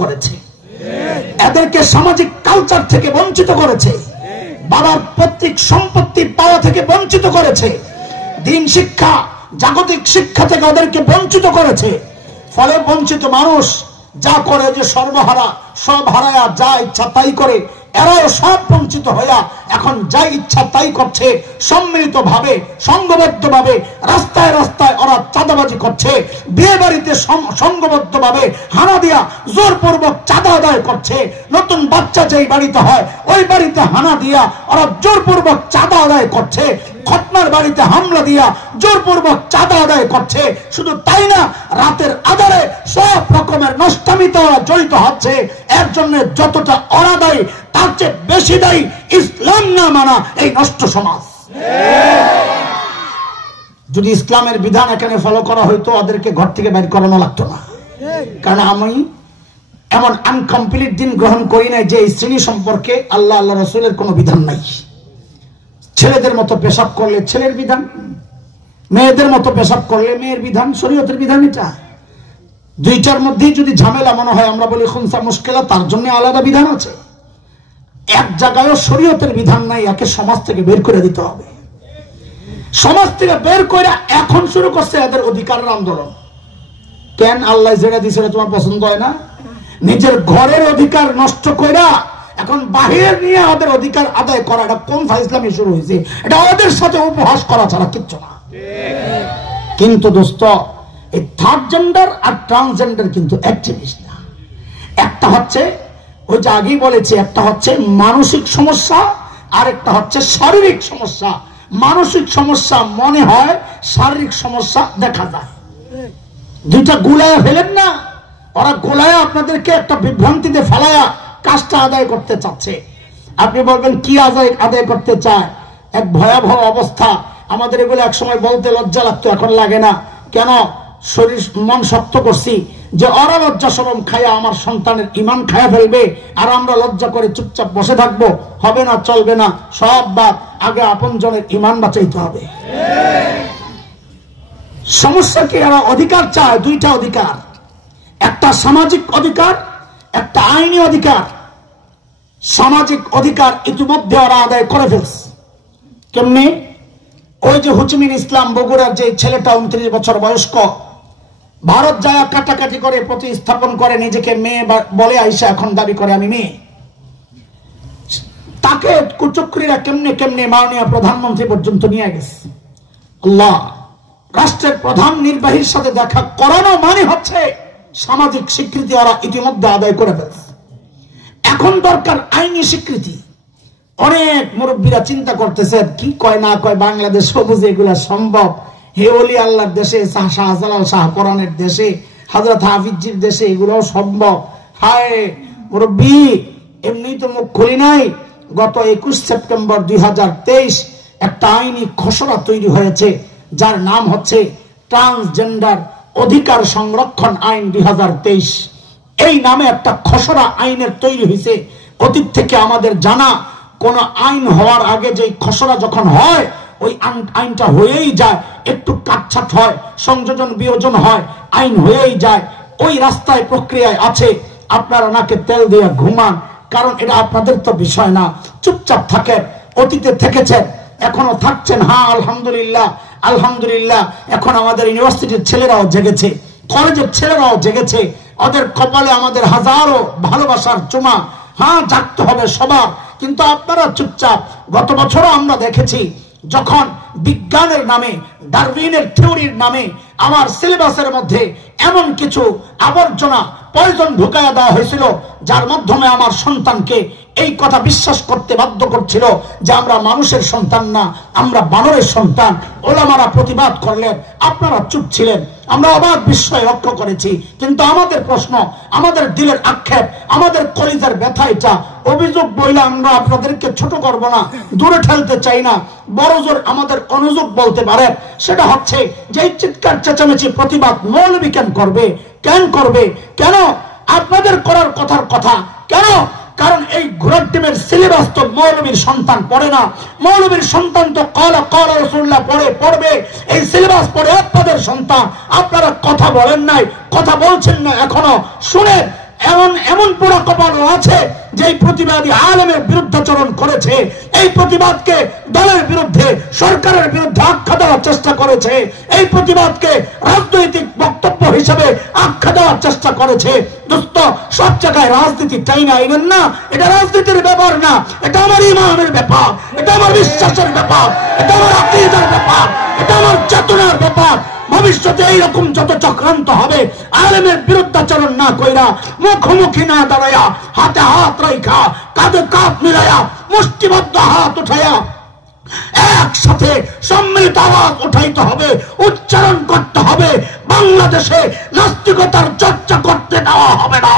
করেছে, এদেরকে সামাজিক কালচার থেকে বঞ্চিত করেছে, বাবার পৈতৃক সম্পত্তি পাওয়া থেকে বঞ্চিত করেছে, দিন শিক্ষা জাগতিক শিক্ষা থেকে ওদেরকে বঞ্চিত করেছে। ফলে বঞ্চিত মানুষ যা করে, যে সর্বহারা সব হারায়া যা ইচ্ছা তাই করে, এরাও সব বঞ্চিত হইয়া এখন যা ইচ্ছা তাই করছে। সম্মিলিত ভাবে সংঘবদ্ধ ভাবে রাস্তায় রাস্তায় ওরা চাঁদাবাজি করছে, বিয়ে বাড়িতে সংঘবদ্ধ ভাবে হানা দিয়া জোরপূর্বক চাঁদা আদায় করছে। নতুন বাচ্চা যেই বাড়িতে হয় ওই বাড়িতে হানা দিয়া ওরা জোরপূর্বক চাঁদা আদায় করছে। খতনার বাড়িতে হামলা দিয়া জোরপূর্বক চাঁদা আদায় করছে। শুধু তাই না, রাতের আধারে সব রকমের নষ্টামিতে ওরা জড়িত হচ্ছে। এর জন্য যতটা ওরা দায়ী, তার চেয়ে বেশি দায়ী ইসলাম না মানা এই নষ্ট সমাজ। যদি ইসলামের বিধান এখানে ফলো করা হইতো, ওদেরকে ঘর থেকে বাইর করানো লাগতো না। কারণ আমি এমন আনকমপ্লিট দিন গ্রহণ করি না যে এই শ্রেণী সম্পর্কে আল্লাহ আল্লাহ রসুলের কোনো বিধান নাই। ছেলেদের মতো পেশাব করলে ছেলের বিধান, মেয়েদের মতো পেশাব করলে মেয়ের বিধান, শরীয়তের বিধান। এটা দুইটার মধ্যেই যদি ঝামেলা মনে হয়, আমরা বলি খুনসা মুশকিলা, তার জন্য আলাদা বিধান আছে। এক জায়গায়ও শরীয়তের বিধান নাই, একে সমাজ থেকে বের করে দিতে হবে। সমাজ থেকে বের করে এখন শুরু করছে এদের অধিকারের আন্দোলন। কেন? আল্লাহ যেটা দিছে তোমার পছন্দ হয় না? নিজের ঘরের অধিকার নষ্ট কইরা এখন বাহির নিয়ে ওদের অধিকার আদায় করা, এটা কোন ফাইজলামি শুরু হয়েছে? এটা ওদের সাথে উপহাস করা ছাড়া কিচ্ছু না। কিন্তু দোস্ত, এই থার্ড জেন্ডার আর ট্রান্সজেন্ডার কিন্তু এক জিনিস না। একটা হচ্ছে ওই যে আগেই বলেছি, একটা হচ্ছে মানসিক সমস্যা আর একটা হচ্ছে শারীরিক সমস্যা। মানসিক সমস্যা মনে হয়, শারীরিক সমস্যা দেখা যায়। দুইটা গুলায়া ফেলেন না, ওরা গোলায়া আপনাদেরকে একটা বিভ্রান্তিতে ফেলায়া কাজটা আদায় করতে চাচ্ছে। আপনি বলবেন কি আদায় করতে চায়? এক ভয়াবহ অবস্থা। আমাদের এগুলো এক সময় বলতে লজ্জা লাগতো, এখন লাগে না। কেন? শরীর মন শক্ত করছি যে ওরা লজ্জা শরম খায়া আমার সন্তানের ইমান খায়া ফেলবে, আর আমরা লজ্জা করে চুপচাপ বসে থাকবো। হবে না, চলবে না। সব বাদ, আগে আপন জনের ইমান বাঁচাইতে হবে। সমস্যা কি? এরা অধিকার চায়, দুইটা অধিকার, একটা সামাজিক অধিকার, একটা আইনি অধিকার। সামাজিক অধিকার ইতিমধ্যে ওরা আদায় করে ফেলছে। কেমনি? ওই যে হুচমিন ইসলাম বগুড়ার যে ছেলেটা 29 বছর বয়স্ক, ভারত যায় কাটাকাটি করে প্রতিস্থাপন করে নিজেকে মেয়ে বলে, আইসা এখন দাবি করে আমি মেয়ে। তাকে কুচক্রীরা কেমনে কেমনে মাননীয় প্রধানমন্ত্রী পর্যন্ত নিয়ে গেছে। আল্লাহ, রাষ্ট্রের প্রধান নির্বাহীর সাথে দেখা করানো মানে হচ্ছে সামাজিক স্বীকৃতি ওরা ইতিমধ্যে আদায় করে ফেলছে। এখন দরকার আইনি স্বীকৃতি। অনেক মুরব্বীরা চিন্তা করতেছে কি কয় না কয়, বাংলাদেশ বুঝে এগুলা সম্ভব? হে ওলি আল্লাহর দেশে, শাহজালাল শাহ কোরআনের দেশে, হযরত হাফিজজির দেশে এগুলো সম্ভব? হায় মুরব্বী, এমনি তো মুখ খুলি নাই। গত 21 সেপ্টেম্বর 2023 একটা আইনি খসড়া তৈরি হয়েছে, যার নাম হচ্ছে ট্রান্সজেন্ডার অধিকার সংরক্ষণ আইন 2023। এই নামে একটা খসড়া আইনের তৈরি হয়েছে। অতীত থেকে আমাদের জানা, কোন আইন হওয়ার আগে যে খসড়া যখন হয়, ওই আইনটা হয়েই যায়, একটু কাটছাট হয়, সংযোজন বিয়োজন হয়, আইন হয়েই যায়। ওই রাস্তায় প্রক্রিয়ায় আছে। আপনারা নাকে তেল দিয়ে ঘুমান, কারণ এটা আপনাদের তো বিষয় না। চুপচাপ থাকেন। অতীতে থেকেছেন, এখনো থাকছেন। হ্যাঁ, আলহামদুলিল্লাহ, আলহামদুলিল্লাহ। এখন আমাদের ইউনিভার্সিটির ছেলেরাও জেগেছে, কলেজের ছেলেরাও জেগেছে। ওদের কপালে আমাদের হাজারো ভালোবাসার চুমা। হ্যাঁ, জাগতে হবে সবার। কিন্তু আপনারা চুপচাপ। গত বছরও আমরা দেখেছি, যখন বিজ্ঞানের নামে, ডারউইনের থিওরির নামে আমার সিলেবাসের মধ্যে এমন কিছু আবর্জনা, পয়জন ঢুকাইয়া দেওয়া হয়েছিল, যার মাধ্যমে আমার সন্তানকে এই কথা বিশ্বাস করতে বাধ্য করছিল যে আমরা মানুষের সন্তান না, আমরা বানরের সন্তান। ওলামারা প্রতিবাদ করলেন, আপনারা চুপ ছিলেন। আমরা অবাক বিস্ময় লক্ষ্য করেছি। কিন্তু আমাদের প্রশ্ন, আমাদের দিলের আক্ষেপ, আমাদের কলিজার ব্যথা এটা। অভিযোগ বইলে আমরা আপনাদেরকে ছোট করব না, দূরে ঠেলতে চাই না, বড় জোর আমাদের অনুযোগ বলতে পারে। সেটা হচ্ছে যে চিৎকার চেঁচামেচি প্রতিবাদ মৌলবী কেন করবে? কেন করবে? কেন? আপনাদের করার কথার কথা কেন? কারণ এই ঘোড়ার টিমের সিলেবাস তো মৌলবীর সন্তান পড়ে না। মৌলবীর সন্তান তো কালা রাসূলুল্লাহ পড়বে। এই সিলেবাস পড়ে আপনাদের সন্তান। আপনারা কথা বলেন নাই, কথা বলছেন না এখনো। শুনে এমন এমন পোড়া কপালও আছে যে প্রতিবাদী আলেমের বিরুদ্ধাচরণ করেছে, এই প্রতিবাদকে দলের বিরুদ্ধে, সরকারের বিরুদ্ধে আখ্যা দেওয়ার চেষ্টা করেছে, এই প্রতিবাদকে রাজনৈতিক বক্তব্য হিসেবে আখ্যা দেওয়ার চেষ্টা করেছে। দোস্ত, সব জায়গায় রাজনীতি চাই না, আইনেন না, এটা রাজনীতির ব্যাপার না, এটা আমার ইমানের ব্যাপার, এটা আমার বিশ্বাসের ব্যাপার, এটা আমার আকীদার ব্যাপার, এটা আমার চেতনার ব্যাপার। ভবিষ্যতে এইরকম যত চক্রান্ত হবে, আলেমের বিরুদ্ধাচরণ না কইরা, মুখোমুখি না দাঁড়ায়া, হাতে হাত রাইখা, কাঁধে কাঁধ মিলাইয়া, মুষ্টিবদ্ধ হাত উঠাইয়া একসাথে সম্মিলিত আওয়াজ উঠাইতে হবে, উচ্চারণ করতে হবে, বাংলাদেশে নাস্তিকতার চর্চা করতে দেওয়া হবে না।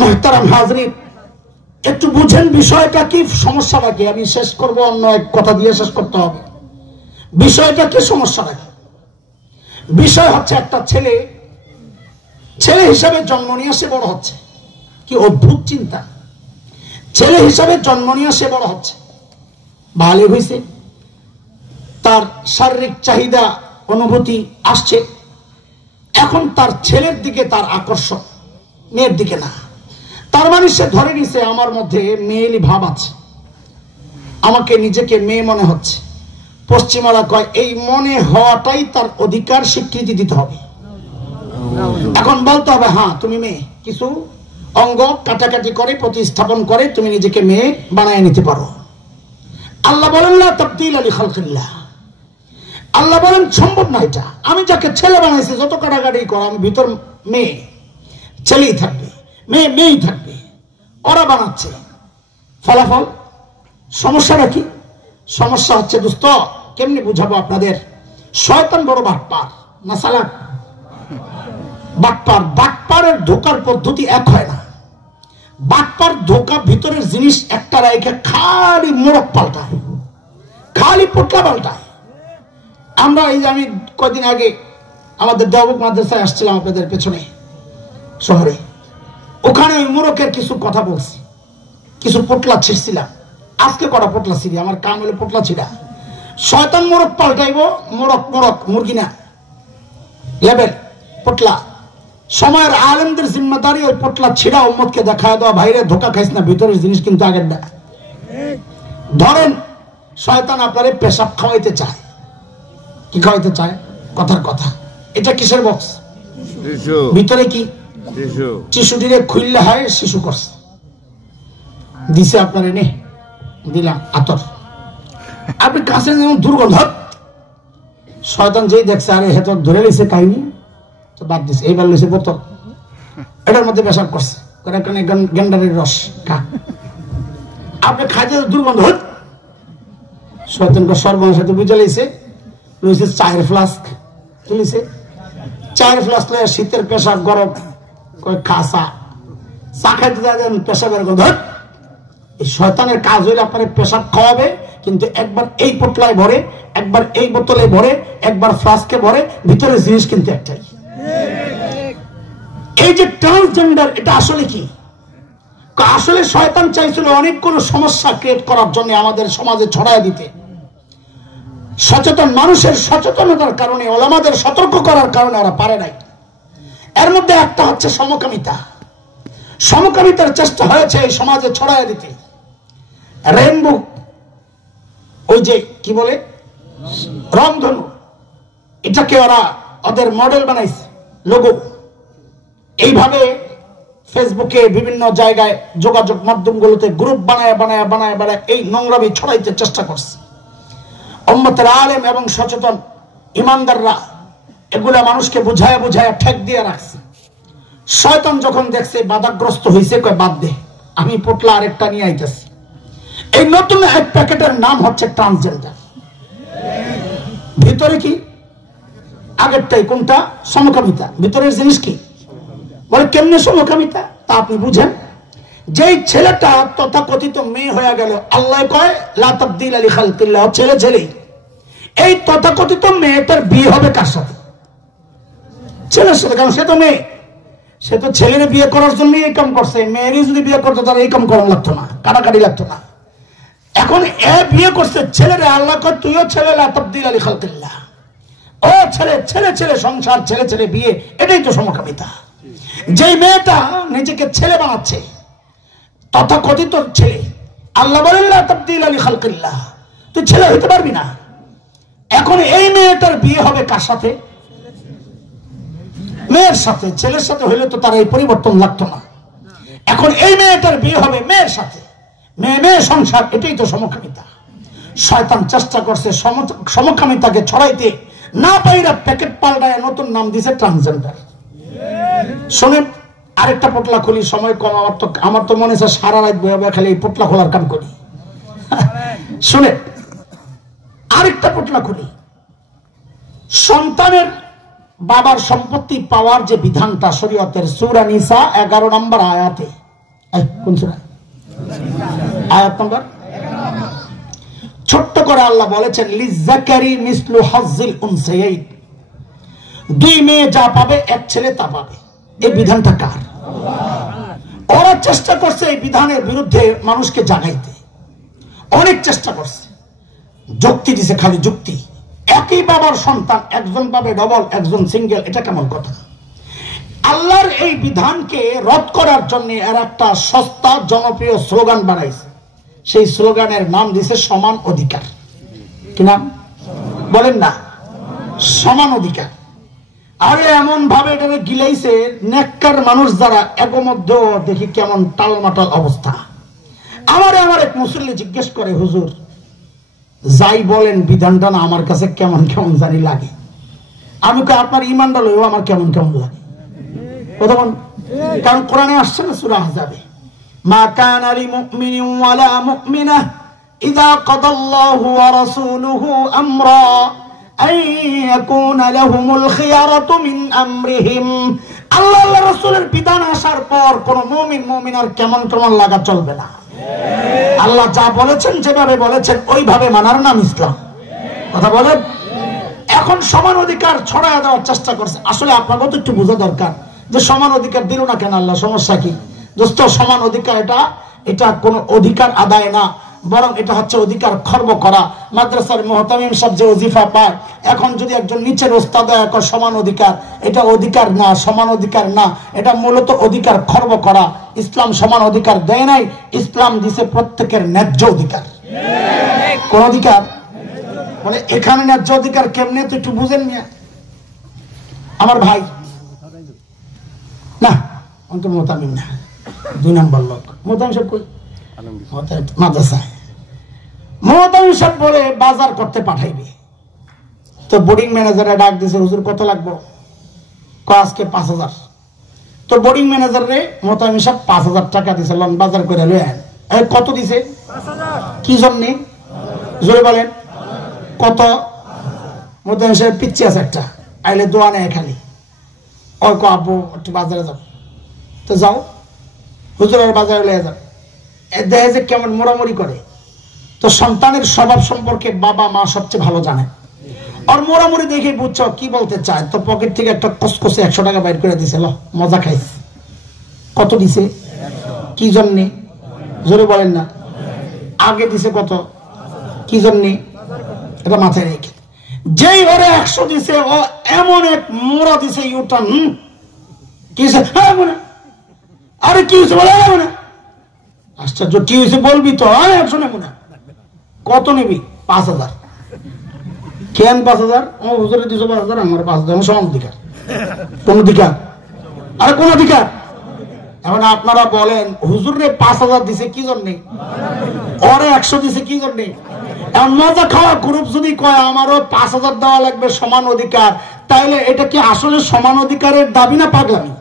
মুহতারাম হাজরিন, একটু বুঝেন বিষয়টা কি, সমস্যাটা কি। আমি শেষ করব অন্য এক কথা দিয়ে শেষ করতে হবে। বিষয়টা কি, সমস্যাটা কি? বিষয় হচ্ছে একটা ছেলে ছেলে হিসাবে জন্ম নিয়ে সে বড় হচ্ছে। কি অদ্ভুত চিন্তা! ছেলে হিসাবে জন্ম নিয়ে সে বড় হচ্ছে, ভালো হয়েছে, তার শারীরিক চাহিদা অনুভূতি আসছে, এখন তার ছেলের দিকে তার আকর্ষণ, মেয়ের দিকে না। তার মানে সে ধরে নিছে আমার মধ্যে মেয়েলি ভাব আছে, আমাকে নিজেকে মেয়ে মনে হচ্ছে। পশ্চিমারা কয় এই মনে হওয়াটাই তার অধিকার, স্বীকৃতি দিতে হবে। এখন বলতে হবে হ্যাঁ তুমি মেয়ে, কিছু অঙ্গ কাটাকাটি করে প্রতিস্থাপন করে তুমি নিজেকে মেয়ে বানায় নিতে পারো। আল্লাহ বলেন লা তাবদীলা লিখালকিল্লাহ, আল্লাহ বলেন সম্ভব না এটা। আমি যাকে ছেলে বানাইছি যত কাটাকাটি করো, আমি ভিতর মেয়ে, ছেলেই থাকবে, মেয়ে মেয়েই থাকবে। ওরা বানাচ্ছে, ফলাফল সমস্যাটা কি? সমস্যা হচ্ছে দোস্ত, কেমনি বুঝাবো আপনাদের, শয়তান বড় বাটপার না চালাক? বাটপার, বাটপারের ধোকার পদ্ধতি এক হয় না। বাটপার ধোকা ভিতরের জিনিস একটা রেখে খালি মোড়ক পাল্টায়, খালি পোটলা পাল্টায়। আমরা এই যে আমি কয়েকদিন আগে আমাদের দেওবন্দ মাদ্রাসায় আসছিলাম আপনাদের পেছনে শহরে, ওখানে ওই মোড়কের কিছু কথা বলছি, কিছু পোটলা ছিঁড়ছিলাম। আজকে কটা পোটলা ছিঁড়ি, আমার কাম হলো পোটলা ছিঁড়া। শয়তান মোড়ক পাল্টাইব, মোড়ক মোড়ক মুরগি না, লেবেল পোটলা। সময়ের আলেমদের জিম্মাদারি ওই পোটলা ছিঁড়া উম্মতকে দেখায় দেওয়া, ভাইরে ধোকা খাইস না, ভিতরের জিনিস কিন্তু আগের না। ধরেন শয়তান আপনারে পেশাব খাওয়াইতে চায়, কি খাওয়াইতে চায়? কথার কথা, এটা কিসের বক্স? ভিতরে কি শিশুটিরে খুললে হয়, শিশু করছে, দিছে আপনার এনে দিলাম আতর, আপনি কাছে যেমন দুর্গন্ধ। শয়তান যেই দেখছে আরে হেতর ধরে লিছে কাহিনী, তো বাদ দিছে, এইবার লিছে বোতল, এটার মধ্যে পেশাব করছে, গেন্ডারের রস খা, আপনি খাইতে দুর্গন্ধ। শয়তানকে সর্বনাশ সাথে বুঝে লিছে, লইছে চায়ের ফ্লাস্ক, তুলিছে চায়ের ফ্লাস্ক লয়ে শীতের পেশাব গরম খাসা চা খাইতে যাবেন, পেশাবের গন্ধ। এই শয়তানের কাজ হইলে আপনার পেশাব খাওয়াবে, কিন্তু একবার এই পোটলায় ভরে, একবার এই বোতলে ভরে, একবার ফ্লাস্কে ভরে, ভিতরে জিনিস কিন্তু একটাই। এই যে ট্রান্সজেন্ডার, এটা আসলে কি? আসলে শয়তান চাইছিল অনেকগুলো সমস্যা ক্রিয়েট করার জন্য আমাদের সমাজে ছড়ায় দিতে। সচেতন মানুষের সচেতনতার কারণে, ওলামাদের সতর্ক করার কারণে ওরা পারে নাই। এর মধ্যে একটা হচ্ছে সমকামিতা। সমকামিতার চেষ্টা হয়েছে এই সমাজে ছড়ায় দিতে। রেইনবো, ওই যে কি বলে রংধনু, এটাকে ওরা ওদের মডেল বানাইছে, লোগো। এইভাবে ফেসবুকে বিভিন্ন জায়গায় যোগাযোগ মাধ্যমগুলোতে গ্রুপ বানায় বানায় বানায় বানায় এই নোংরামি ছড়াইতে চেষ্টা করছে। উম্মতের আলেম এবং সচেতন ইমানদাররা এগুলা মানুষকে বুঝায় বুঝায় ঠেক দিয়ে রাখছে। শয়তান যখন দেখছে বাধাগ্রস্ত হয়েছে, কয় বাদ দে, আমি পোটলা আরেকটা নিয়ে আইতেছি। এই নতুন এক প্যাকেটের নাম হচ্ছে ট্রান্সজেন্ডার। ভিতরে কি? আগেরটাই কোনটা? সমকামিতা। ভিতরের জিনিস কি? বলে কেমনে সমকামিতা? তা আপনি বুঝেন, যেই ছেলেটা তথাকথিত মেয়ে হয়ে গেল, আল্লাহ কয় লা তাবদীলা লিখালকিল্লাহ, ছেলে ছেলেই। এই তথাকথিত মেয়েটার বিয়ে হবে কার সাথে? ছেলের সাথে, কারণ সে তো মেয়ে, সে তো ছেলের বিয়ে করার জন্য এই কাম করছে। মেয়েরই যদি বিয়ে করতো তার এই কাম করা লাগতো না, কাটাকাটি লাগতো না। এখন এ বিয়ে করছে ছেলেরে, আল্লাহ কয় তুইও ছেলে, লা তাবদীলা লিখালকিল্লাহ। ও ছেলে ছেলে ছেলে সংসার, ছেলে ছেলে বিয়ে, এটাই তো সমকামিতা। যেই মেয়েটা নিজেকে ছেলে বানাচ্ছে, তথাকথিত ছেলে, আল্লাহ বলেন লা তাবদীলা লিখালকিল্লাহ, তুই ছেলে হইতে পারবি না। এখন এই মেয়েটার বিয়ে হবে কার সাথে? মেয়ের সাথে। ছেলের সাথে হইলে তো তার এই পরিবর্তন লাগতো না। এখন এই মেয়েটার বিয়ে হবে মেয়ের সাথে, মেয়ে মেয়ে সংসার, এটাই তো সমকামিতা। শয়তান চেষ্টা করছে সমকামিতাকে ছড়াইতে, না পাইরা প্যাকেট পাল্টায় নতুন নাম দিছে ট্রান্সজেন্ডার। শোনেন, আরেকটা পোটলা খুলি, সময় কম, আমার তো মনে হচ্ছে সারা রাত বয়ে খালি এই পোটলা খোলার কাম করি। শুনে আরেকটা পোটলা খুলি, সন্তানের বাবার সম্পত্তি পাওয়ার যে বিধানটা শরীয়তের, সূরা নিসা 11 নম্বর আয়াতে, কোন সূরা? আয়াত নম্বর, ছোট্ট করে আল্লাহ বলেছেন লিযাকারি মিসলু হাজ্জিল উনসায়াইন, দুই মেয়ে যা পাবে এক ছেলে তা পাবে। এই বিধানটা কার? ওরা চেষ্টা করছে এই বিধানের বিরুদ্ধে মানুষকে জাগাইতে, অনেক চেষ্টা করছে, যুক্তি দিছে, খালি যুক্তি। একই বাবার সন্তান, একজন পাবে ডবল, একজন সিঙ্গেল, এটা কেমন কথা? আল্লাহর এই বিধানকে রদ করার জন্য এর একটা সস্তা জনপ্রিয় স্লোগান বানাইছে। সেই স্লোগানের নাম দিছে সমান অধিকার। কি নাম বলেন না? সমান অধিকার। আরে এমন ভাবে এটাকে গিলাইছে, নেককার মানুষ যারা একমধ্যে দেখি কেমন টালমাটাল অবস্থা। আমার এক মুসল্লি জিজ্ঞেস করে, হুজুর যাই বলেন বিধানটা না আমার কাছে কেমন কেমন জানি লাগে। আমি কই আপনার ঈমানটা লইও আমার কেমন কেমন লাগে। তখন কারণ কোরআনে আসছে না সূরা আহজাবে, মা কানা লিমুমিনিন ওয়ালা মুমিনাহ ইযা কাদাল্লাহু ওয়া রাসূলুহু আমরা আন ইয়াকুনা লাহুমুল খিয়ারাতু মিন আমরিহিম। আল্লাহর রাসূলের বিধান আসার পর কোন মুমিন মুমিনার কেমন কেমন লাগা চলবে না। আল্লাহ যা বলেছেন, যেভাবে বলেছেন ওইভাবে মানার নাম ইসলাম। কথা বলেন। এখন সমান অধিকার ছড়ায় দেওয়ার চেষ্টা করছে। আসলে আপনাকেও তো একটু বোঝা দরকার যে সমান অধিকার দিল না কেন আল্লাহ, সমস্যা কি? দোস্ত, সমান অধিকার এটা কোন অধিকার আদায় না, বরং এটা হচ্ছে অধিকার খর্ব করা। মাদ্রাসার মুহতামিম সাহেব যে ওজিফা পায়, এখন যদি একজন নিচের ওস্তাদ সমান অধিকার, এটা অধিকার না, সমান অধিকার না, এটা মূলত অধিকার খর্ব করা। ইসলাম সমান অধিকার দেয় নাই, ইসলাম দিছে প্রত্যেকের ন্যায্য অধিকার। কোন অধিকার? মানে এখানে ন্যায্য অধিকার কেমনে তো একটু বুঝেন মিয়া আমার ভাই। না অন্ত মোতামিম না, 2 নম্বর লোক। মোতামিম সাহেব কই? মাদ্রাসায়। মোতামিম সাহেব বলে বাজার করতে পাঠাইবে, তো বোর্ডিং ম্যানেজারে ডাক দিছে, হুজুর কত লাগবে? আজকে 5000। তো বোর্ডিং ম্যানেজার রে মোতামিম সাহেব 5000 টাকা দিছে, লন বাজার করে লয়ে আন। কত দিছে? 5000। কি জন্যে জোরে বলেন? কত? মোতামিম সাহেব পিচ্ছি আছে একটা, আইলে দোয়া নেয় খালি। ওই কো আব্বু একটু বাজারে যাও। তো যাও, হুজুরের বাজারে লয়ে যাও। দেখে যে কেমন মোড়ামুড়ি করে। তো সন্তানের স্বভাব সম্পর্কে বাবা মা সবচেয়ে ভালো জানে। আর মোড়ামুড়ি দেখে বুঝছো কি বলতে চায়। তো পকেট থেকে একটা কসকসে 100 টাকা বাইর করে দিছে, মজা খাইছে। কত দিছে? কি জন্যে জোরে বলেন না? আগে দিছে কত? কি জন্যে? এটা মাথায় রেখে। যেই ওরে 100 দিছে, ও এমন এক মোড়া দিছে ইউটার্ন। কি হয়েছে? আরে কি হয়েছে বলে না। আশ্চর্য, কি হয়েছে বলবি তো? 100 নেবো না। কত নিবি? 5000। কেন 5000? আমার হুজুরে দিছো 5000, আমার 5000। সমান অধিকার। কোন অধিকার? আরে কোন অধিকার? এখন আপনারা বলেন হুজুরে 5000 দিছে কি জন্যে? ওরে 100 দিছে কি জন্যে? এখন মজা খাওয়া গ্রুপ যদি কয় আমারও 5000 দেওয়া লাগবে সমান অধিকার, তাইলে এটা কি আসলে সমান অধিকারের দাবি না পাগলামি?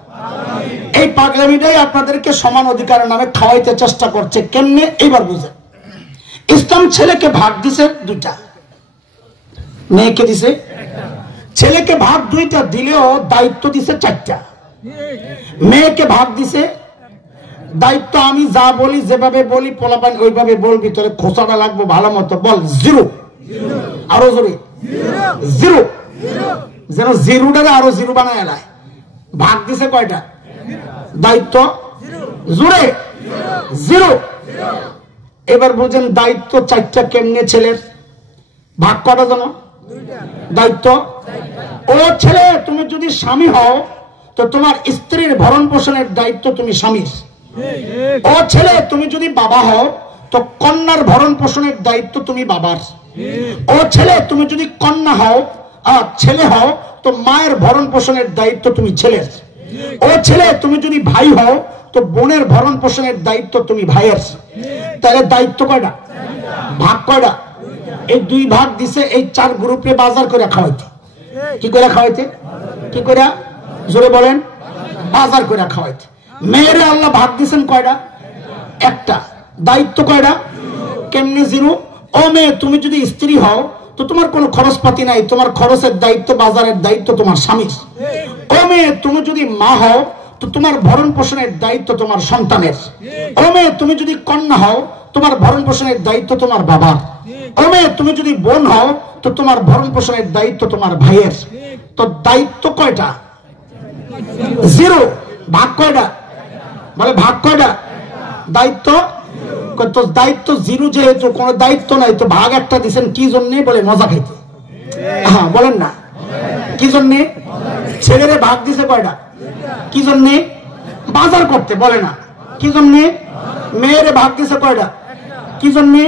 এই পাগলামিটাই আপনাদেরকে সমান অধিকারের নামে খাওয়াইতে চেষ্টা করছে। কেমনে? এইবার বুঝেন। ইসলাম ছেলেকে ভাগ দিছে 2টা, মেয়েকে দিছে। ছেলেকে ভাগ 2টা দিলেও দায়িত্ব দিছে 4টা। মেয়েকে ভাগ দিছে দায়িত্ব, আমি যা বলি যেভাবে বলি পোলাপান ওইভাবে বলবি, তোরে খোঁচাটা লাগবে ভালো মতো। বল 0। আরো জোরে 0। যেন 0টারে আরো 0 বানায় এলায়। ভাগ দিছে কয়টা? দায়িত্ব জোরে জিরো। এবার বুঝেন দায়িত্ব চারটা কেমনে ছেলের? ভাগ কটা জানো? দায়িত্ব ও ছেলে, তুমি যদি স্বামী হও তো তোমার স্ত্রীর ভরণ পোষণের দায়িত্ব তুমি স্বামীর। ও ছেলে, তুমি যদি বাবা হও তো কন্যার ভরণ পোষণের দায়িত্ব তুমি বাবার। ও ছেলে, তুমি যদি কন্যা হও ছেলে হও তো মায়ের ভরণ পোষণের দায়িত্ব তুমি ছেলের। ও ছেলে, তুমি যদি ভাই হও তো বোনের ভরণ পোষণের দায়িত্ব তুমি ভাইয়ের। তাহলে দায়িত্ব কয়টা? ভাগ কয়টা? এই দুই ভাগ দিছে, এই চার গ্রুপে বাজার করে খাওয়াইতে। কি করে খাওয়াইতে? কি করে জোরে বলেন? বাজার করে খাওয়াইতে। মেয়েরে আল্লাহ ভাগ দিছেন কয়টা? একটা। দায়িত্ব কয়টা? কেমনে জিরো? ও মেয়ে, তুমি যদি স্ত্রী হও তো তোমার কোনো খরচপাতি নাই, তোমার খরচের দায়িত্ব বাজারের দায়িত্ব তোমার স্বামীর। ও মেয়ে, তুমি যদি মা হও তো তোমার ভরণ পোষণের দায়িত্ব তোমার সন্তানের। ও মেয়ে, তুমি যদি কন্যা হও তোমার ভরণ পোষণের দায়িত্ব তোমার বাবার। ও মেয়ে, তুমি যদি বোন হও তো তোমার ভরণ পোষণের দায়িত্ব তোমার ভাইয়ের। তো দায়িত্ব কয়টা? জিরো। ভাগ কয়টা? বলে ভাগ কয়টা? দায়িত্ব তো দায়িত্ব জিরো, যেহেতু কোনো দায়িত্ব নাই তো ভাগ একটা দিচ্ছেন কি জন্য? বলে মজা খাইতে। হ্যাঁ বলেন না কি জন্যে? ছেলেরে ভাগ দিছে কয়টা? কি জন্যে? বাজার করতে। বলে না কি জন্যে? মেয়েরে ভাগ দিছে কয়টা? কি জন্যে?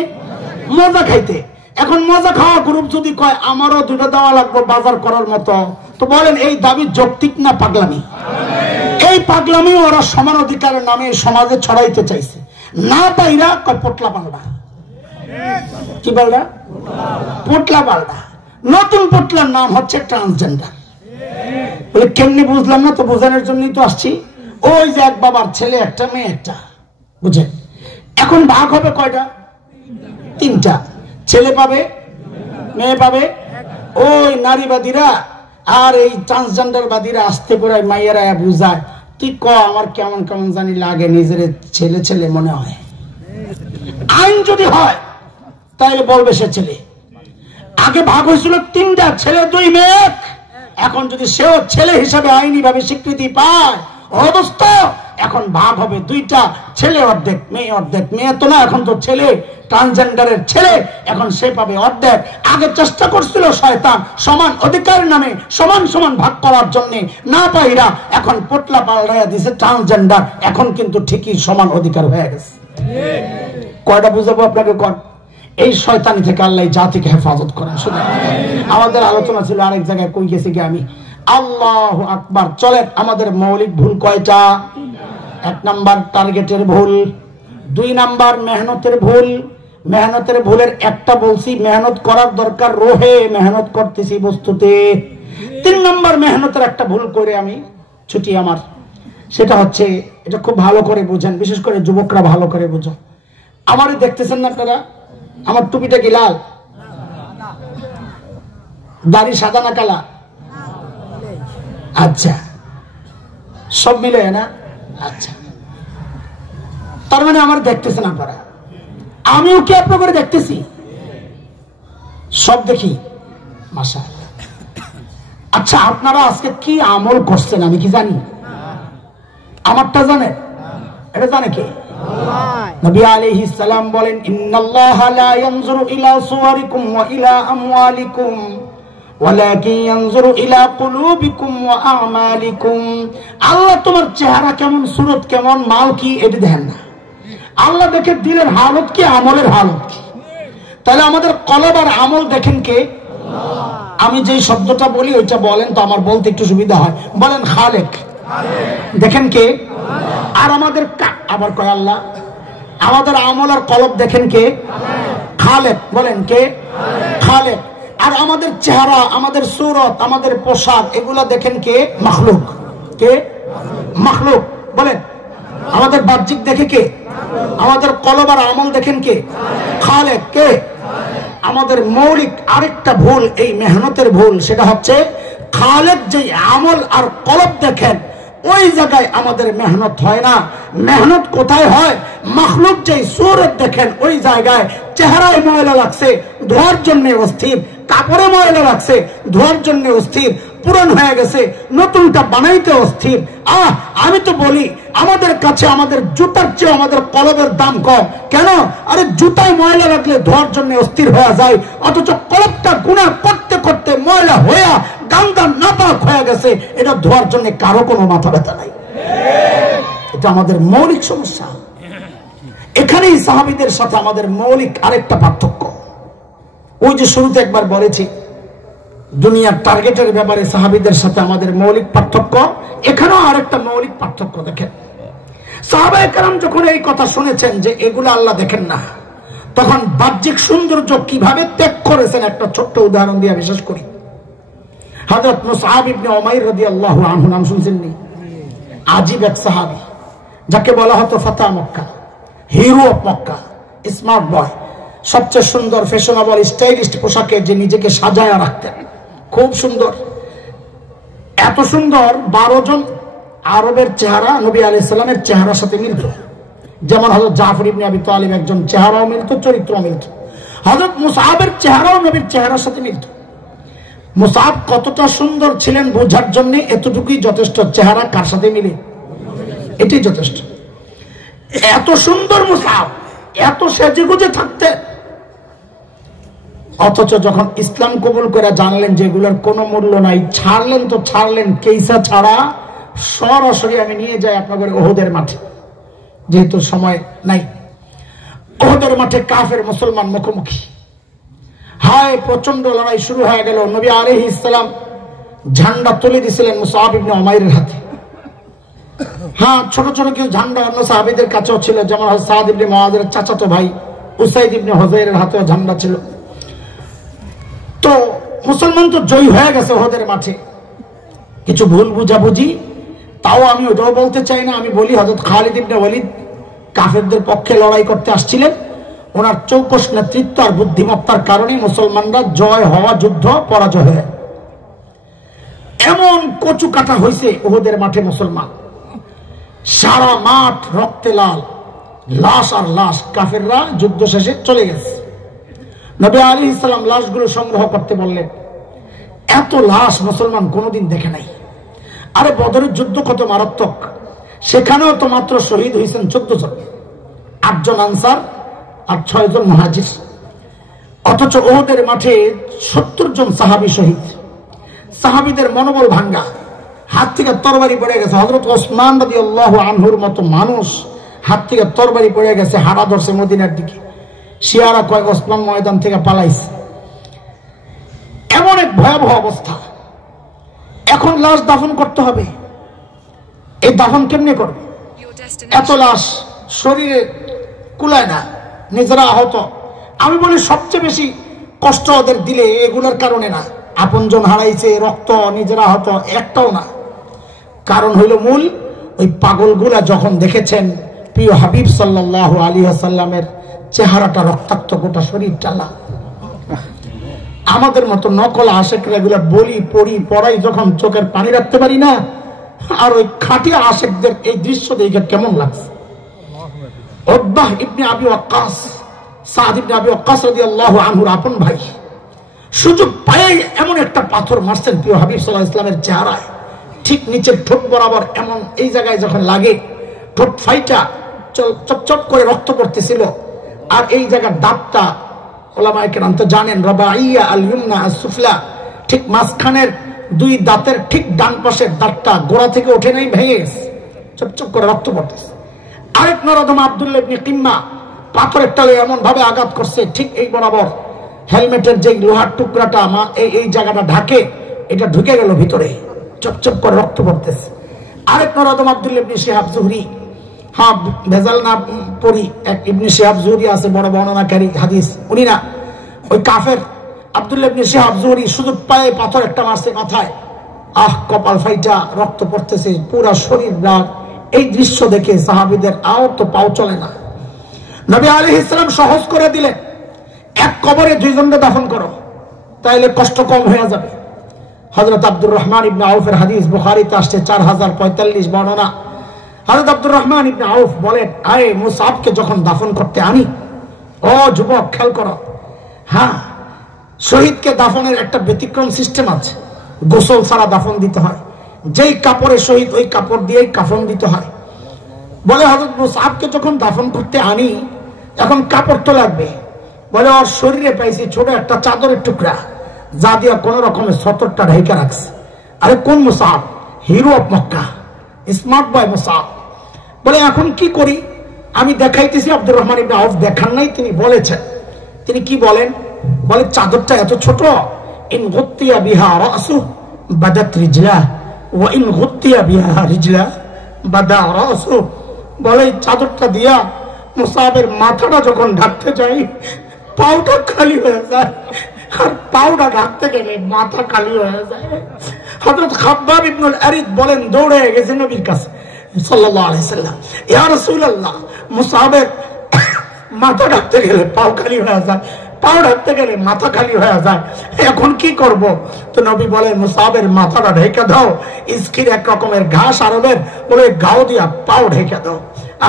মজা খাইতে। এখন মজা খাওয়া গ্রুপ যদি কয় আমারও দুটো দেওয়া লাগবে বাজার করার মতো, তো বলেন এই দাবি যৌক্তিক না পাগলামি? এই পাগলামি ওরা সমান অধিকারের নামে সমাজে ছড়াইতে চাইছে। না পাইরা কয় পোটলা পাল্টা। কি বলরা? পোটলা পাল্টা। নতুন পোটলার নাম হচ্ছে ট্রান্সজেন্ডার। বলে কেমনি বুঝলাম না, তো বোঝানোর জন্যই তো আসছি। ওই যে এক বাবার ছেলে একটা মেয়ে একটা, বুঝেন? এখন ভাগ হবে কয়টা? তিনটা। ছেলে পাবে, মেয়ে পাবে। ওই নারীবাদীরা আর এই ট্রান্সজেন্ডার বাদীরা আসতে করে মাইয়ারা বুঝায়, তুই ক আমার কেমন কেমন জানি লাগে, নিজের ছেলে ছেলে মনে হয়। আইন যদি হয় তাহলে বলবে সে ছেলে। আগে ভাগ হয়েছিল তিনটা, ছেলে দুই মেয়ে। এখন যদি সেও ছেলে হিসাবে আইনি ভাবে স্বীকৃতি পায় অবস্থ, এখন ভাগ হবে দুইটা, ছেলে অর্ধেক মেয়ে অর্ধেক। মেয়ে তো না, এখন তো ছেলে, ট্রান্সজেন্ডারের ছেলে, এখন সে পাবে অর্ধেক। আগে চেষ্টা করছিল শয়তান সমান অধিকার নামে সমান সমান ভাগ করার জন্য, না পাইরা এখন পোটলা পাল্টাইয়া দিছে ট্রান্সজেন্ডার। এখন কিন্তু ঠিকই সমান অধিকার হয়ে গেছে। কয়টা বুঝাবো আপনাকে? কর এই শয়তানি থেকে আল্লাহ জাতিকে হেফাজত করেন। শুধু আমাদের আলোচনা ছিল আরেক জায়গায়, কই গেছি কি আমি? আল্লাহু আকবার। চলেন, আমাদের মৌলিক ভুল কয়টা? 1 নাম্বার টার্গেটের ভুল, 2 নাম্বার মেহনতের ভুল। মেহনতের ভুলের একটা বলছি, মেহনত করার দরকার, রোহে মেহনত করতেছি বস্তুতে। 3 নাম্বার মেহনতের একটা ভুল করে আমি ছুটি আমার, সেটা হচ্ছে, এটা খুব ভালো করে বুঝেন, বিশেষ করে যুবকরা ভালো করে বুঝো। আমারই দেখতেছেন না আপনারা, আমার টুপিটা কি লাল? দাড়ি সাদা না কালা? আচ্ছা, সব মিলে না? আচ্ছা, তার মানে আমার দেখতেছেন আপনারা, আমিও কি আপনাদের দেখতেছি? সব দেখি, মাশাআল্লাহ। আচ্ছা, আপনারা আজকে কি আমল করছেন আমি কি জানি? আমারটা জানে? এটা জানে কে? নবী আলাইহিস সালাম বলেন, ইন্নাল্লাহা লা ইয়ানজুরু ইলা সুওয়ারিকুম ওয়া ইলা আমওয়ালিকুম ওয়ালাকিন ইয়ানজুরু ইলা কুলুবিকুম ওয়া আমালিকুম। আল্লাহ তোমার চেহারা কেমন, সুরত কেমন, মাল কি এটা দেখেন না। আল্লাহ দেখে দিলের হালত কি, আমলের হালত কি। তাহলে আমাদের কলব আর আমল দেখেন কে? আমি যেই শব্দটা বলি ওইটা বলেন তো, আমার বলতে একটু সুবিধা হয়। বলেন খালেক। দেখেন কে? আর আমাদের আবার কয় আল্লাহ। আমাদের আমল আর কলব দেখেন কে? খালেক। বলেন কে? খালেক। আর আমাদের চেহারা, আমাদের সুরত, আমাদের পোশাক, এগুলা দেখেন কে? মাখলুক। কে? মাখলুক। বলেন, আমাদের বাহ্যিক দেখে কে? আমাদের কলব আর আমল দেখেন কে? খালেক। কে? আমাদের মৌলিক আরেকটা ভুল, এই মেহনতের ভুল, সেটা হচ্ছে খালেক যে আমল আর কলব দেখেন ওই জায়গায় আমাদের মেহনত হয় না। মেহনত কোথায় হয়? মাখলুক যে সুরত দেখেন ওই জায়গায় চেহারায় ময়লা লাগছে, ধোয়ার জন্য অস্থির, কাপড়ে ময়লা লাগছে, ধোয়ার জন্য অস্থির, পুরান হয়ে গেছে, নতুনটা বানাইতে অস্থির। আমি তো বলি আমাদের কাছে আমাদের জুতার চেয়ে আমাদের কলবের দাম কম কেন? আরে জুতায় ময়লা লাগলে ধোয়ার জন্য অস্থির হয়ে যায়, অথচ কলবটা গুনাহ করতে করতে ময়লা হয়ে গান্দা নাপাক হয়ে গেছে, এটা ধোয়ার জন্য কারো কোনো মাথা ব্যথা নাই। এটা আমাদের মৌলিক সমস্যা। এখানেই সাহাবীদের সাথে আমাদের মৌলিক আরেকটা পার্থক্য। ওই যে শুরুতে একবার বলেছি দুনিয়ার টার্গেটের ব্যাপারে সাহাবীদের সাথে আমাদের মৌলিক পার্থক্য, এখানেও আরেকটা মৌলিক পার্থক্য। দেখেন, সাহাবায়ে কেরাম যখন এই কথা শুনেছেন যে এগুলো আল্লাহ দেখেন না, তখন বাহ্যিক সৌন্দর্য কিভাবে ত্যাগ করেছেন একটা ছোট্ট উদাহরণ দিয়ে বিশেষ করি। হযরত মুসআব ইবনে উমাইর রাদিয়াল্লাহু আনহু নাম শুনছেননি? আজীব এক সাহাবী, যাকে বলা হতো ফাতা Mecca, hero of Mecca, smart বয়, সবচেয়ে সুন্দর ফ্যাশনেবল স্টাইলিস্ট পোশাকে যে নিজেকে সাজায়া রাখতেন, খুব সুন্দর। এত সুন্দর 12 জন আরবের চেহারা নবী আলাইহিস সালামের চেহারার সাথে মিলত। যেমন হযরত জাফর ইবনে আবি তালিব একজন, চেহারাও মিলত, চরিত্রও মিলত। হযরত মুসআবের চেহারাও নবীর চেহারার সাথে মিলত। মুসআব কতটা সুন্দর ছিলেন বোঝার জন্য এতটুকুই যথেষ্ট, চেহারা কার সাথে মিলে এটাই যথেষ্ট। এত সুন্দর মুসআব, এত সেজেগুজে থাকতে, অথচ যখন ইসলাম কবুল করে জানলেন যে এগুলোর কোনো মূল্য নাই, ছাড়লেন তো ছাড়লেন, কেইসা ছাড়া সরাসরি আমি নিয়ে যাই আপনাদের ওহদের মাঠে, যেহেতু সময় নাই। ওহদের মাঠে কাফের মুসলমান মুখোমুখি, হায় প্রচন্ড লড়াই শুরু হয়ে গেল। নবী আলাইহিস সালাম ঝান্ডা তুলে দিয়েছিলেন মুসআব ইবনে উমাইরের হাতে। ছোট ছোট কিছু ঝান্ডা অন্য সাহাবীদের কাছেও ছিল, যেমন সাদ ইবনে মুআযের চাচাতো ভাই উসাইদ ইবনে হুযাইরের হাতেও ঝান্ডা ছিল। তো মুসলমান তো জয়ী হয়ে গেছে ওহদের মাঠে। কিছু ভুল বুঝাবুঝি, তাও আমি ওটাও বলতে চাই না, আমি বলি হযরত খালিদ ইবনে ওয়ালিদ কাফেরদের পক্ষে লড়াই করতে আসছিলেন। ওনার চৌকস নেতৃত্ব আর বুদ্ধিমত্তার কারণে মুসলমানরা জয় হওয়া যুদ্ধ পরাজয় হয়। এমন কচু কাটা হয়েছে ওহদের মাঠে মুসলমান, সারা মাঠ রক্তে লাল, লাশ আর লাশ। কাফেররা যুদ্ধ শেষে চলে গেছে। নবী আলাইহিস সালাম লাশগুলো সংগ্রহ করতে বললেন। এত লাশ মুসলমান কোনোদিন দেখে নাই। আরে বদরের যুদ্ধ কত মারাত্মক, সেখানেও তো মাত্র শহীদ হয়েছেন 14 জন, 8 জন আনসার আর 6 জন মুহাজির। অথচ ওহদের মাঠে 70 জন সাহাবী শহীদ। সাহাবীদের মনোবল ভাঙ্গা, হাত থেকে তরবারি পড়ে গেছে। হযরত ওসমান রাদিয়াল্লাহু আনহুর মতো মানুষ হাত থেকে তরবারি পড়ে গেছে, হারা ধরছে মদিনার দিকে। শিয়ারা কয়েক ওসমান ময়দান থেকে পালাইছে। এমন এক ভয়াবহ অবস্থা। এখন লাশ দাফন করতে হবে। এই দাফন কেমনে করবে? এত লাশ শরীরে কুলায় না, নিজেরা আহত। আমি বলি সবচেয়ে বেশি কষ্ট ওদের দিলে এগুলোর কারণে না, আপনজন হারাইছে, রক্ত, নিজেরা আহত, একটাও না। কারণ হইল মূল ওই পাগলগুলা যখন দেখেছেন প্রিয় হাবিব সাল্লাল্লাহু আলাইহি ওয়াসাল্লামের চেহারাটা রক্তাক্ত, গোটা শরীর টালা। আমাদের মতো নকল আশেকরা এগুলা বলি, পড়ি, পড়াই, যখন চোখের পানি রাখতে পারি না। আর ওই খাঁটিয়া আশেকদের এই দৃশ্য দেখে কেমন লাগছে। উতবাহ ইবনে আবি ওয়াক্কাস, সাদ ইবনে আবি ওয়াক্কাস রাদিয়াল্লাহু আনহুর আপন ভাই, সুযোগ পায়ে এমন একটা পাথর মারছেন প্রিয় হাবিব সাল্লাল্লাহু আলাইহি ওয়াসাল্লামের চেহারায়, ঠিক নিচের ঠোঁট বরাবর। এমন এই জায়গায় যখন লাগে, ঠোঁট ফাইটা চপচপ করে রক্ত পড়তেছিল। আর এই জায়গার দাঁতটা ওলামায়ে কেরাম তো জানেন, রবাইয়া আল ইউমনা আস সুফলা, ঠিক মাঝখানের 2 দাঁতের ঠিক ডান পাশের দাঁতটা গোড়া থেকে ওঠে নাই, ভেঙে গেছে, চপচপ করে রক্ত পড়তেছে। আরেক নরদম আব্দুল্লাহ ইবনে কিম্মা পাথরের টালে এমন ভাবে আঘাত করছে, ঠিক এই বরাবর হেলমেটের যে লোহার টুকরাটা এই জায়গাটা ঢাকে, এটা ঢুকে গেল ভিতরে, চপচপ করে রক্ত পড়তেছে। আরেক নরদম আব্দুল্লাহ ইবনে শিহাব জুহরি, ভেজাল না পড়ি, এক ইবনে শিহাব জুহরি আছে বড় বর্ণনাকারী হাদিস, উনি না, ওই কাফের আব্দুল্লাহ ইবনে শিহাব জুহরি শুধু পায়ে পাথর একটা মারছে মাথায়, কপাল ফাইটা রক্ত পড়তেছে, পুরা শরীর রাগ। এই দৃশ্য দেখে সাহাবীদের আহত পাও চলে না। নবী আলাইহিস সালাম সহজ করে দিলেন, এক কবরে 2 জনকে দাফন করো, তাইলে কষ্ট কম হয়ে যাবে। হযরত আব্দুর রহমান ইবনে আউফের হাদিস, বুখারীতে আসছে 4045 বর্ণনা। হযরত আব্দুর রহমান ইবনে আউফ বলেন, আয়ে মুসআবকে যখন দাফন করতে আনি, ও যুবক খেয়াল করো, শহীদকে দাফনের একটা ব্যতিক্রম সিস্টেম আছে। গোসল ছাড়া দাফন দিতে হয়, যেই কাপড়ের শহীদ ওই কাপড় দিয়েই কাফন দিতে হয়। বলে হযরত মুসআবকে যখন দাফন করতে আনি, এখন কাপড় তো লাগবে। বলে ওর শরীরে পাইছি ছোট একটা চাদরের টুকরা, যা দিয়া কোন রকমের সতরটা ঢেকে রাখছে। আরে কোন Musab? Hero of Mecca, smart boy Musab. বলে এখন কি করি? আমি দেখাইতেছি। আব্দুর রহমান ইবনে আউফ দেখান নাই, তিনি বলেছেন। তিনি কি বলেন? বলে চাদরটা এত ছোট, ইন গুত্তিয়া বিহা রাসু বাদাত রিজলা ওয়া ইন গুত্তিয়া বিহা রিজলা বাদা রাসু। বলে চাদরটা দিয়া মুসআবের মাথাটা যখন ঢাকতে যাই, পাউটা খালি হয়ে যায়, আর পাউটা ঢাকতে গেলে মাথা খালি হয়ে যায়। হযরত খাব্বাব ইবনুল আরিদ বলেন, দৌড়ে গেছে নবীর কাছে সাল্লাল্লাহু আলাইহি সাল্লাম, ইয়া রাসূলুল্লাহ, মুসআবের মাথা ঢাকতে গেলে পাও খালি হয়ে যায়, পাও ঢাকতে গেলে মাথা খালি হয়ে যায়, এখন কি করব? তো নবী বলেন, মুসআবের মাথাটা ঢেকে দাও, ইস্কির এক রকমের ঘাস আরবের, বলে গাও দিয়া পাও ঢেকে দাও।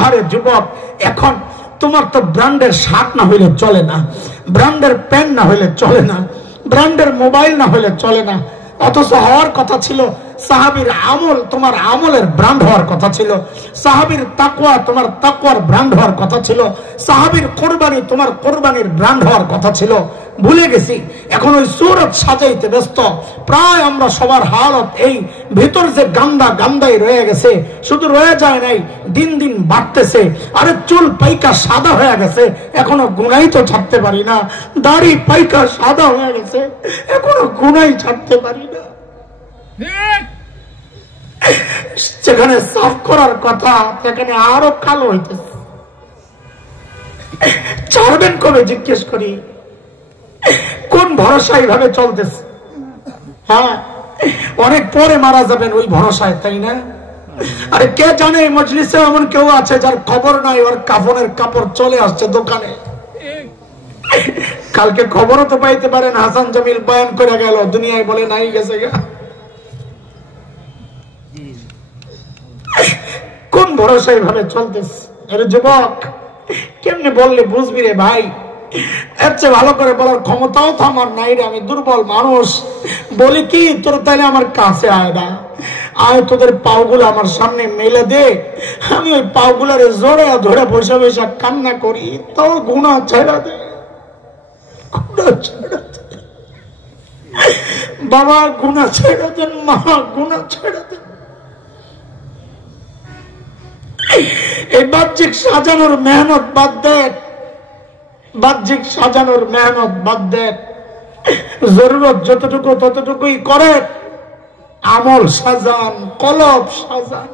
আরে যুবক, এখন তোমার তো ব্র্যান্ডের শার্ট না হইলে চলে না, ব্র্যান্ডের প্যান্ট না হইলে চলে না, ব্র্যান্ডের মোবাইল না হইলে চলে না। অথচ হওয়ার কথা ছিল সাহাবীর আমল, তোমার আমলের ব্র্যান্ড হওয়ার কথা ছিল। সাহাবীর তাকওয়া তোমার তাকওয়ার ব্র্যান্ড হওয়ার কথা ছিল। সাহাবীর কুরবানি তোমার কুরবানির ব্র্যান্ড হওয়ার কথা ছিল। ভুলে গেছি, এখন ওই সুরত সাজাইতে ব্যস্ত। প্রায় আমরা সবার হালত এই, ভিতর যে গান্দা গান্দাই রয়ে গেছে, শুধু রয়ে যায় নাই, দিন দিন বাড়তেছে। আরে চুল পাইকা সাদা হয়ে গেছে, এখনো গুনাই তো ছাড়তে পারি না। দাড়ি পাইকা সাদা হয়ে গেছে, এখনো গুনাই ছাড়তে পারি না। যেখানে সাফ করার কথা সেখানে আরো কালো হইতেছে। ছাড়বেন কবে জিজ্ঞেস করি? কোন ভরসা এইভাবে চলতেছে? হ্যাঁ, অনেক পরে মারা যাবেন ওই ভরসায়, তাই না? আরে কে জানে মজলিসে এমন কেউ আছে যার খবর নাই, ওর কাফনের কাপড় চলে আসছে দোকানে। কালকে খবরও তো পাইতে পারেন, হাসান জামিল বয়ান করে গেল, দুনিয়ায় বলে নাই গেছে গা। কোন ভরসা এইভাবে চলতেছে? আরে যুবক, কেমনে বললে বুঝবি রে ভাই? এর চেয়ে ভালো করে বলার ক্ষমতাও তো আমার নাই রে, আমি দুর্বল মানুষ। বলি কি, তোর তাইলে আমার কাছে আয় না, আয় তোদের পাওগুলো আমার সামনে মেলে দে, আমি ওই পাওগুলার জোরে ধরে বসে বসে কান্না করি, তোর গুনাহ ছেড়ে দে, গুনাহ ছেড়ে দে বাবা, গুনাহ ছেড়ে দেন মা, গুনাহ ছেড়ে দেন। এই বাহ্যিক সাজানোর মেহনত বাদ দেন, বাহ্যিক সাজানোর মেহনত বাদ দেন। জরুরত যতটুকু ততটুকুই করেন, আমল সাজান, কলব সাজান,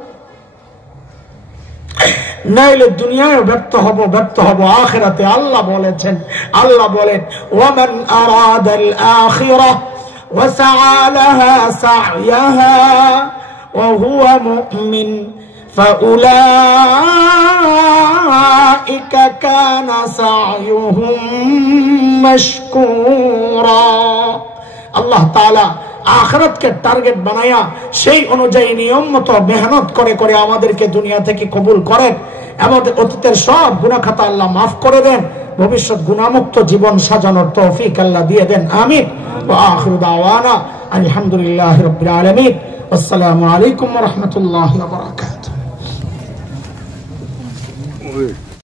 নাইলে দুনিয়ায় ব্যর্থ হব, ব্যর্থ হব আখিরাতে। আল্লাহ বলেছেন, আল্লাহ বলেন, ওয়ামান আরাদাল আখিরাহ ওয়া সাআ লাহা সা'য়াহা ওয়া হুয়া মুমিন فَأُولَئِكَ كَانَ سَعْيُهُمْ مَشْكُورًا। আল্লাহ তাআলা আখিরাতকে টার্গেট বানায়া সেই অনুযায়ী নিয়ম মতো মেহনত করে করে আমাদেরকে দুনিয়া থেকে কবুল করেন। আমাদের অতীতের সব গুনাহ খাতা আল্লাহ মাফ করে দেন, ভবিষ্যৎ গুনাহমুক্ত জীবন সাজানোর তৌফিক আল্লাহ দিয়ে দেন। আমিন। ওয়া আখিরু দাওয়ানা আলহামদুলিল্লাহি রাব্বিল আলামিন। আসসালামু আলাইকুম ওয়া রাহমাতুল্লাহি ওয়া বারাকাতুহু।